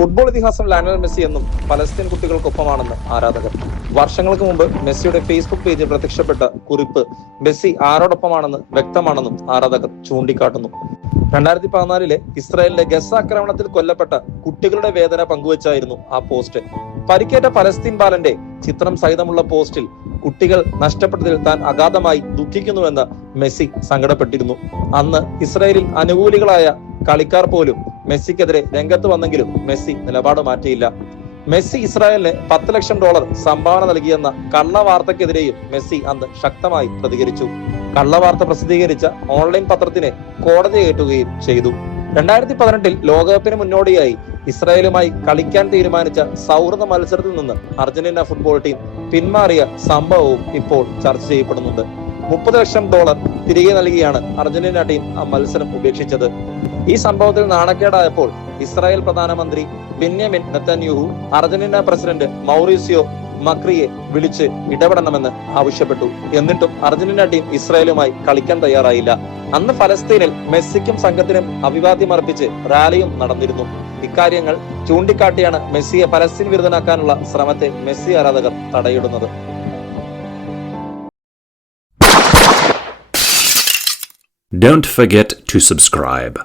Football ഇതിഹാസം Lionel Messi എന്നും Palestine കുട്ടികൾക്കൊപ്പമാണെന്ന് ആരാധകർ. വർഷങ്ങൾക്ക് മുമ്പ് മെസ്സിയുടെ ഫേസ്ബുക്ക് പേജിൽ പ്രത്യക്ഷപ്പെട്ട കുറിപ്പ് മെസ്സി ആരോടൊപ്പമാണെന്ന് വ്യക്തമാണെന്നും ആരാധകർ ചൂണ്ടിക്കാട്ടുന്നു. 2014 ഇസ്രായേലിലെ ഗസ ആക്രമണത്തിൽ കൊല്ലപ്പെട്ട കുട്ടികളുടെ വേദന പങ്കുവച്ചായിരുന്നു ആ പോസ്റ്റ്. പരിക്കേറ്റ പലസ്തീൻ ബാലന്റെ ചിത്രം സഹിതമുള്ള പോസ്റ്റിൽ കുട്ടികൾ നഷ്ടപ്പെട്ടതിൽ താൻ അഗാധമായി ദുഃഖിക്കുന്നുവെന്ന് മെസ്സി സങ്കടപ്പെട്ടിരുന്നു. അന്ന് ഇസ്രായേലിൽ അനുകൂലികളായ കളിക്കാർ പോലും മെസ്സിക്കെതിരെ രംഗത്ത് വന്നെങ്കിലും മെസ്സി നിലപാട് മാറ്റിയില്ല. മെസ്സി ഇസ്രായേലിന് $10 ലക്ഷം സംഭാവന നൽകിയെന്ന കള്ളവാർത്തക്കെതിരെയും മെസ്സി അന്ന് ശക്തമായി പ്രതികരിച്ചു. കള്ളവാർത്ത പ്രസിദ്ധീകരിച്ച ഓൺലൈൻ പത്രത്തിനെ കോടതി കയറ്റുകയും ചെയ്തു. 2018 ലോകകപ്പിന് മുന്നോടിയായി ഇസ്രായേലുമായി കളിക്കാൻ തീരുമാനിച്ച സൗഹൃദ മത്സരത്തിൽ നിന്ന് അർജന്റീന ഫുട്ബോൾ ടീം പിന്മാറിയ സംഭവവും ഇപ്പോൾ ചർച്ച ചെയ്യപ്പെടുന്നുണ്ട്. $30 ലക്ഷം തിരികെ നൽകിയാണ് അർജന്റീന ടീം ആ മത്സരം ഉപേക്ഷിച്ചത്. ഈ സംഭവത്തിൽ നാണക്കേടായപ്പോൾ ഇസ്രായേൽ പ്രധാനമന്ത്രി Benjamin Netanyahu Argentina president Mauricio മക്രിയെ വിളിച്ച് ഇടപെടണമെന്ന് ആവശ്യപ്പെട്ടു. എന്നിട്ടും അർജന്റീന ടീം ഇസ്രായേലുമായി കളിക്കാൻ തയ്യാറായില്ല. അന്ന് ഫലസ്തീനിൽ മെസ്സിക്കും സംഘത്തിനും അഭിവാദ്യം അർപ്പിച്ച് റാലിയും നടന്നിരുന്നു. ഇക്കാര്യങ്ങൾ ചൂണ്ടിക്കാട്ടിയാണ് മെസ്സിയെ പലസ്തീൻ വിരുദ്ധനാക്കാനുള്ള ശ്രമത്തെ മെസ്സി ആരാധകർ തടയിടുന്നത്. Don't forget to subscribe.